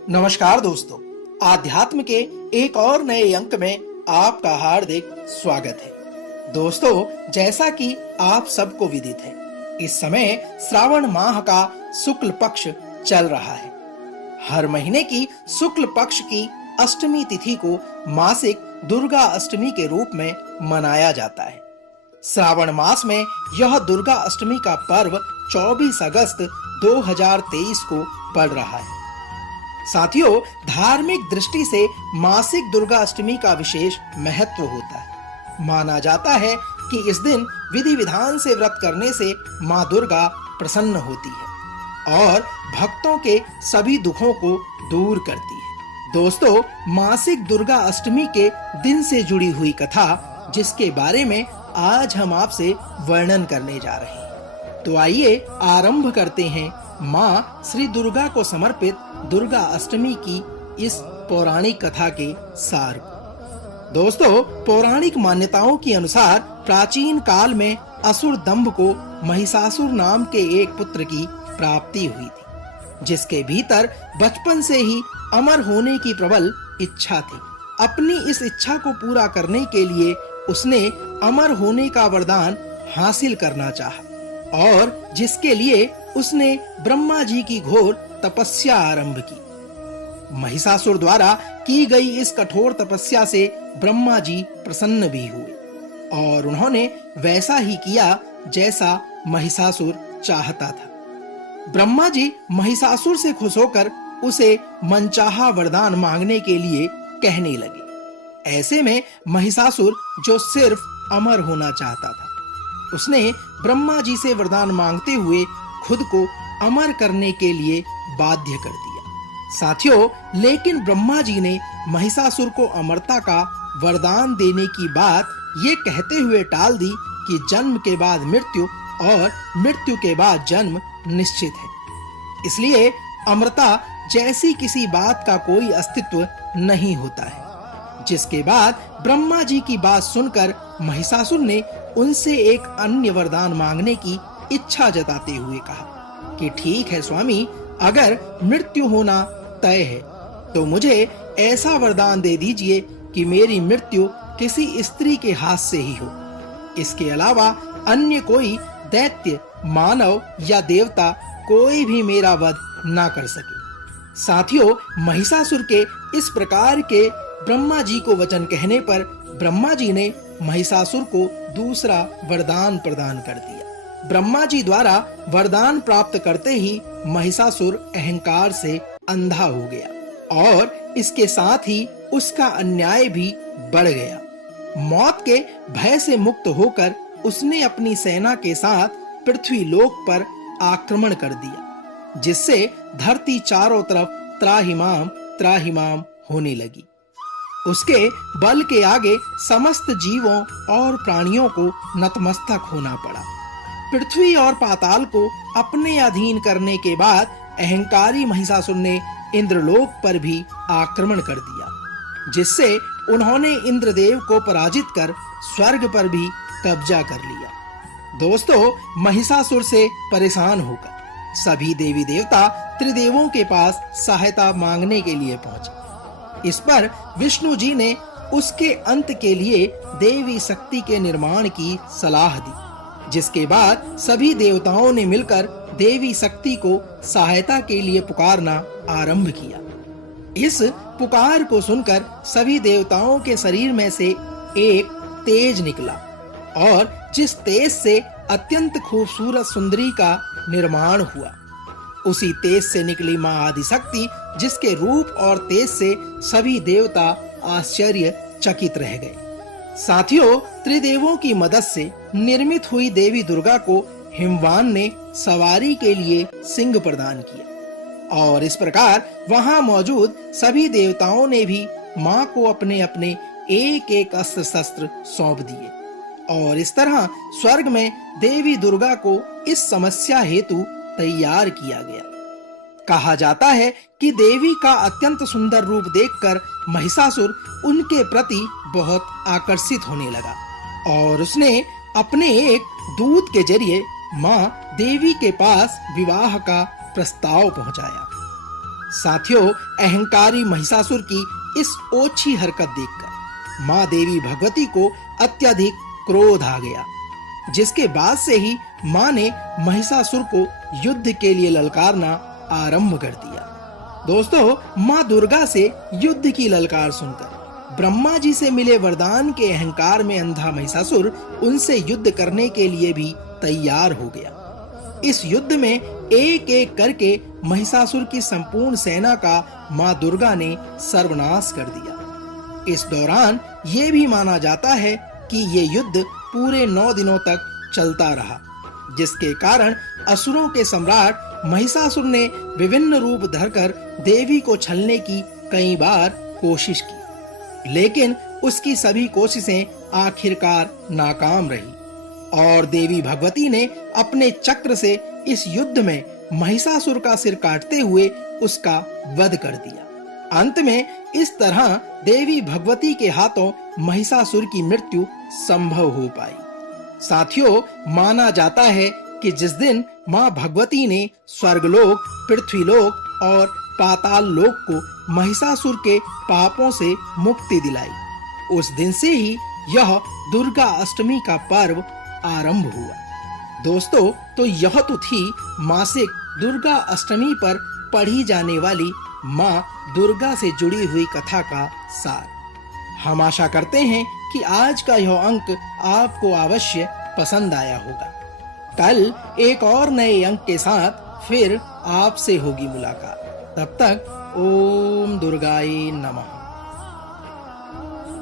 नमस्कार दोस्तों, आध्यात्म के एक और नए अंक में आपका हार्दिक स्वागत है। दोस्तों, जैसा कि आप सबको विदित है, इस समय श्रावण माह का शुक्ल पक्ष चल रहा है। हर महीने की शुक्ल पक्ष की अष्टमी तिथि को मासिक दुर्गा अष्टमी के रूप में मनाया जाता है। श्रावण मास में यह दुर्गा अष्टमी का पर्व 24 अगस्त 2023 को पड़ रहा है। साथियों, धार्मिक दृष्टि से मासिक दुर्गा अष्टमी का विशेष महत्व होता है। माना जाता है कि इस दिन विधि विधान से व्रत करने से मां दुर्गा प्रसन्न होती है और भक्तों के सभी दुखों को दूर करती है। दोस्तों, मासिक दुर्गा अष्टमी के दिन से जुड़ी हुई कथा, जिसके बारे में आज हम आपसे वर्णन करने जा रहे हैं। तो आइए आरंभ करते हैं माँ श्री दुर्गा को समर्पित दुर्गा अष्टमी की इस पौराणिक कथा के सार को। दोस्तों, पौराणिक मान्यताओं के अनुसार प्राचीन काल में असुर दंभ को महिषासुर नाम के एक पुत्र की प्राप्ति हुई थी, जिसके भीतर बचपन से ही अमर होने की प्रबल इच्छा थी। अपनी इस इच्छा को पूरा करने के लिए उसने अमर होने का वरदान हासिल करना चाहा और जिसके लिए उसने ब्रह्मा जी की घोर तपस्या आरंभ की। महिषासुर द्वारा की गई इस कठोर तपस्या से ब्रह्मा जी प्रसन्न भी हुए और उन्होंने वैसा ही किया जैसा महिषासुर चाहता था। ब्रह्मा जी महिषासुर से खुश होकर उसे मनचाहा वरदान मांगने के लिए कहने लगे। ऐसे में महिषासुर, जो सिर्फ अमर होना चाहता था, उसने ब्रह्मा जी से वरदान मांगते हुए खुद को अमर करने के लिए बाध्य कर दिया। साथियों, लेकिन ब्रह्मा जी ने महिषासुर को अमरता का वरदान देने की बात ये कहते हुए टाल दी कि जन्म के बाद मृत्यु और मृत्यु के बाद जन्म निश्चित है, इसलिए अमरता जैसी किसी बात का कोई अस्तित्व नहीं होता है। जिसके बाद ब्रह्मा जी की बात सुनकर महिषासुर ने उनसे एक अन्य वरदान मांगने की इच्छा जताते हुए कहा कि ठीक है स्वामी, अगर मृत्यु होना तय है तो मुझे ऐसा वरदान दे दीजिए कि मेरी मृत्यु किसी स्त्री के हाथ से ही हो। इसके अलावा अन्य कोई दैत्य, मानव या देवता कोई भी मेरा वध ना कर सके। साथियों, महिषासुर के इस प्रकार के ब्रह्मा जी को वचन कहने पर ब्रह्मा जी ने महिषासुर को दूसरा वरदान प्रदान कर दिया। ब्रह्मा जी द्वारा वरदान प्राप्त करते ही महिषासुर अहंकार से अंधा हो गया और इसके साथ ही उसका अन्याय भी बढ़ गया। मौत के भय से मुक्त होकर उसने अपनी सेना के साथ पृथ्वी लोक पर आक्रमण कर दिया, जिससे धरती चारों तरफ त्राहिमाम त्राहिमाम होने लगी। उसके बल के आगे समस्त जीवों और प्राणियों को नतमस्तक होना पड़ा। पृथ्वी और पाताल को अपने अधीन करने के बाद अहंकारी महिषासुर ने इंद्रलोक पर भी आक्रमण कर दिया, जिससे उन्होंने इंद्रदेव को पराजित कर स्वर्ग पर भी कब्जा कर लिया। दोस्तों, महिषासुर से परेशान होकर सभी देवी देवता त्रिदेवों के पास सहायता मांगने के लिए पहुंचे। इस पर विष्णु जी ने उसके अंत के लिए देवी शक्ति के निर्माण की सलाह दी, जिसके बाद सभी देवताओं ने मिलकर देवी शक्ति को सहायता के लिए पुकारना आरंभ किया। इस पुकार को सुनकर सभी देवताओं के शरीर में से एक तेज निकला और जिस तेज से अत्यंत खूबसूरत सुंदरी का निर्माण हुआ, उसी तेज से निकली मां आदिशक्ति, जिसके रूप और तेज से सभी देवता आश्चर्यचकित रह गए। साथियों, त्रिदेवों की मदद से निर्मित हुई देवी दुर्गा को हिमवान ने सवारी के लिए सिंह प्रदान किया और इस प्रकार वहां मौजूद सभी देवताओं ने भी मां को अपने अपने एक एक अस्त्र शस्त्र सौंप दिए और इस तरह स्वर्ग में देवी दुर्गा को इस समस्या हेतु तैयार किया गया। कहा जाता है कि देवी का अत्यंत सुंदर रूप देखकर महिषासुर उनके प्रति बहुत आकर्षित होने लगा और उसने अपने एक दूत के जरिए मां देवी के पास विवाह का प्रस्ताव पहुंचाया। साथियों, अहंकारी महिषासुर की इस ओछी हरकत देखकर माँ देवी भगवती को अत्यधिक क्रोध आ गया, जिसके बाद से ही माँ ने महिषासुर को युद्ध के लिए ललकारना आरंभ कर दिया। दोस्तों, माँ दुर्गा से युद्ध की ललकार सुनकर ब्रह्मा जी से मिले वरदान के अहंकार में अंधा महिषासुर उनसे युद्ध करने के लिए भी तैयार हो गया। इस युद्ध में एक एक करके महिषासुर की संपूर्ण सेना का माँ दुर्गा ने सर्वनाश कर दिया। इस दौरान ये भी माना जाता है कि ये युद्ध पूरे 9 दिनों तक चलता रहा, जिसके कारण असुरों के सम्राट महिषासुर ने विभिन्न रूप धरकर देवी को छलने की कई बार कोशिश की, लेकिन उसकी सभी कोशिशें आखिरकार नाकाम रही और देवी भगवती ने अपने चक्र से इस युद्ध में महिषासुर का सिर काटते हुए उसका वध कर दिया। अंत में इस तरह देवी भगवती के हाथों महिषासुर की मृत्यु संभव हो पाई। साथियों, माना जाता है कि जिस दिन माँ भगवती ने स्वर्गलोक, पृथ्वीलोक और पाताल लोक को महिषासुर के पापों से मुक्ति दिलाई, उस दिन से ही यह दुर्गा अष्टमी का पर्व आरंभ हुआ। दोस्तों, तो यह तो थी मासिक दुर्गा अष्टमी पर पढ़ी जाने वाली माँ दुर्गा से जुड़ी हुई कथा का सार। हम आशा करते हैं कि आज का यह अंक आपको अवश्य पसंद आया होगा। कल एक और नए अंक के साथ फिर आपसे होगी मुलाकात। तब तक ओम दुर्गाय नमः।